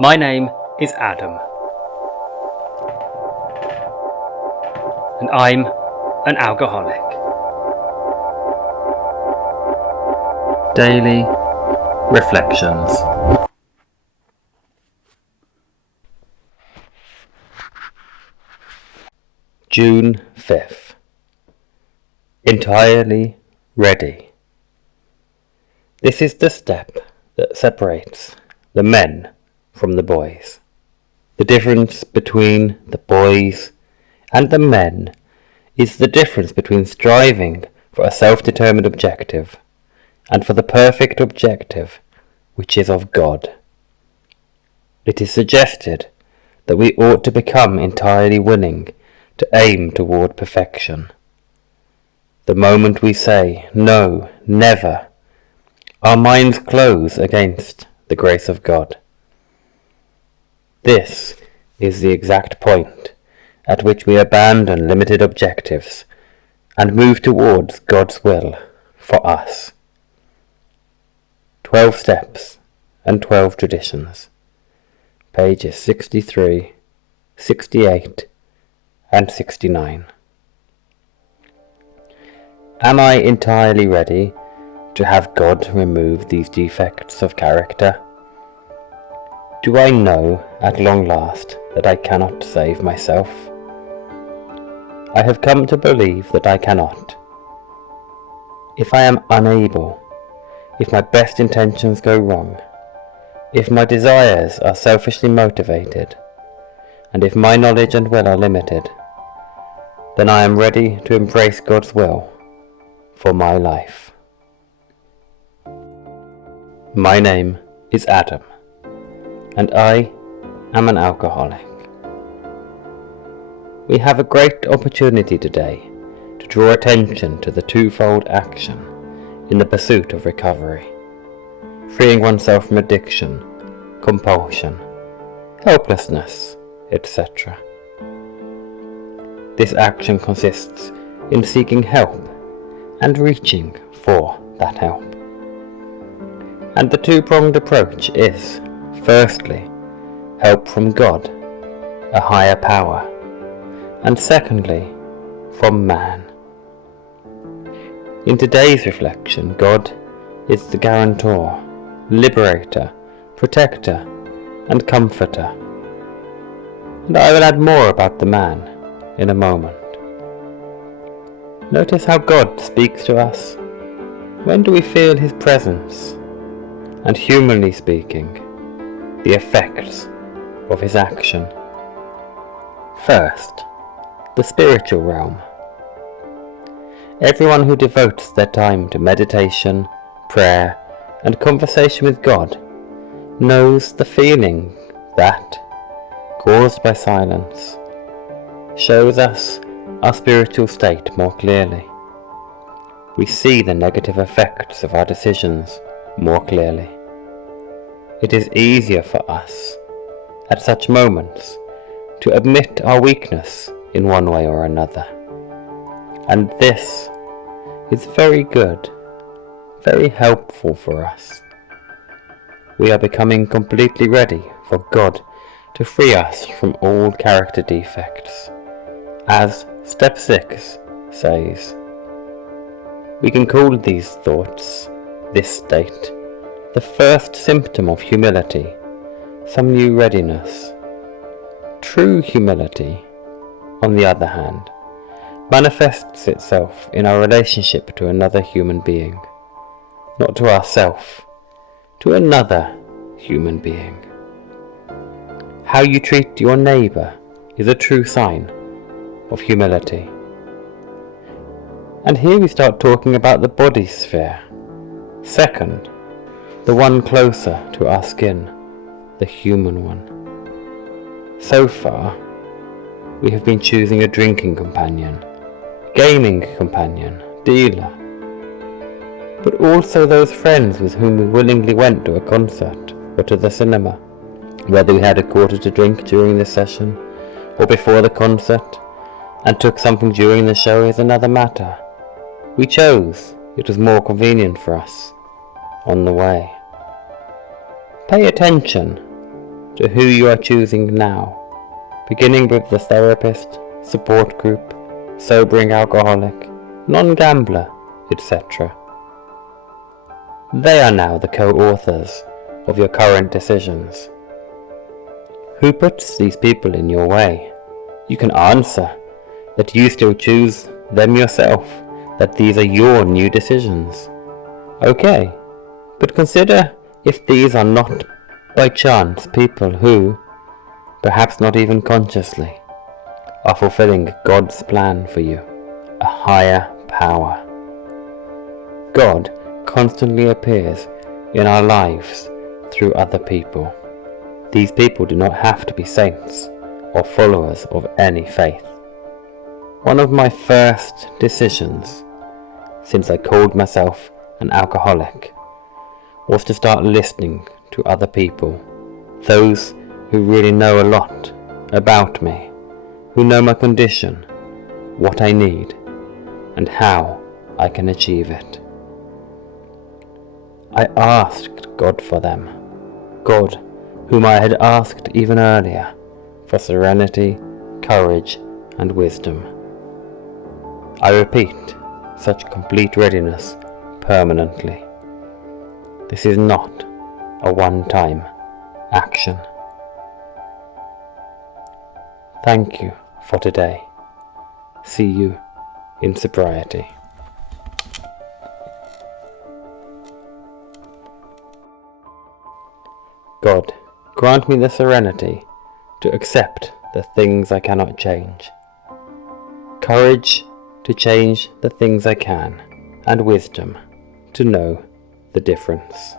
My name is Adam, and I'm an alcoholic. Daily Reflections. June 5th. Entirely ready. This is the step that separates the men from the boys. The difference between the boys and the men is the difference between striving for a self-determined objective and for the perfect objective which is of God. It is suggested that we ought to become entirely willing to aim toward perfection. The moment we say, no, never, our minds close against the grace of God. This is the exact point at which we abandon limited objectives and move towards God's will for us. 12 Steps and 12 Traditions, pages 63, 68 and 69. Am I entirely ready to have God remove these defects of character? Do I know at long last that I cannot save myself? I have come to believe that I cannot. If I am unable, if my best intentions go wrong, if my desires are selfishly motivated, and if my knowledge and will are limited, then I am ready to embrace God's will for my life. My name is Adam, and I am an alcoholic. We have a great opportunity today to draw attention to the twofold action in the pursuit of recovery, freeing oneself from addiction, compulsion, helplessness, etc. This action consists in seeking help and reaching for that help. And the two-pronged approach is, firstly, help from God, a higher power, and secondly, from man. In today's reflection, God is the guarantor, liberator, protector, and comforter. And I will add more about the man in a moment. Notice how God speaks to us. When do we feel his presence? And humanly speaking, the effects of his action. First, the spiritual realm. Everyone who devotes their time to meditation, prayer, and conversation with God knows the feeling that, caused by silence, shows us our spiritual state more clearly. We see the negative effects of our decisions more clearly. It is easier for us, at such moments, to admit our weakness in one way or another. And this is very good, very helpful for us. We are becoming completely ready for God to free us from all character defects. As step 6 says, we can call these thoughts, this state, the first symptom of humility, some new readiness. True humility, on the other hand, manifests itself in our relationship to another human being, not to ourselves, to another human being. How you treat your neighbour is a true sign of humility. And here we start talking about the body sphere. Second, the one closer to our skin, the human one. So far, we have been choosing a drinking companion, gaming companion, dealer, but also those friends with whom we willingly went to a concert or to the cinema, whether we had a quarter to drink during the session or before the concert and took something during the show is another matter. We chose, it was more convenient for us on the way. Pay attention to who you are choosing now, beginning with the therapist, support group, sobering alcoholic, non-gambler, etc. They are now the co-authors of your current decisions. Who puts these people in your way? You can answer that you still choose them yourself, that these are your new decisions. Okay, but consider if these are not by chance people who, perhaps not even consciously, are fulfilling God's plan for you, a higher power. God constantly appears in our lives through other people. These people do not have to be saints or followers of any faith. One of my first decisions, since I called myself an alcoholic, was to start listening to other people, those who really know a lot about me, who know my condition, what I need, and how I can achieve it. I asked God for them, God, whom I had asked even earlier, for serenity, courage, and wisdom. I repeat, such complete readiness permanently. This is not a one-time action. Thank you for today. See you in sobriety. God, grant me the serenity to accept the things I cannot change, courage to change the things I can, and wisdom to know the difference.